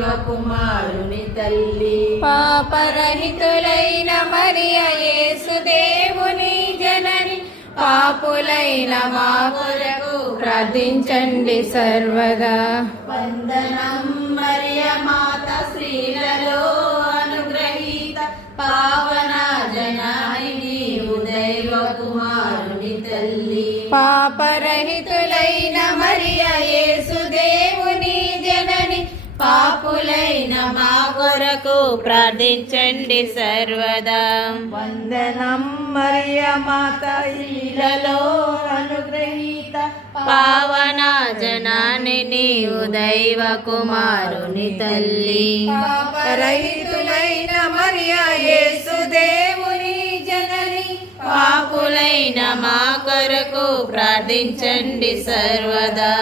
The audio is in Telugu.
దైవ కుమారుని తల్లి. పాపరహితులైన మరియ యేసు దేవుని జనని, పాపులైన మా కొరకు ప్రార్థించండి సర్వదా. వందనం మరియ మాత, స్త్రీలలో అనుగ్రహీత, పావన జనని నీవు దైవ కుమారుని తల్లి. పాపరహితులైన మరియ యేసు దేవుని జనని, పాపులైన మా కొరకు ప్రార్థించండి సర్వదా. వందనం మరియ మాత, స్త్రీలలో అనుగ్రహీత, పావన జనాని నీవు దైవ కుమారుని తల్లి. పాపరహితులైన మరియ యేసు దేవుని జనని, పాపులైన మా కొరకు ప్రార్థించండి సర్వదా.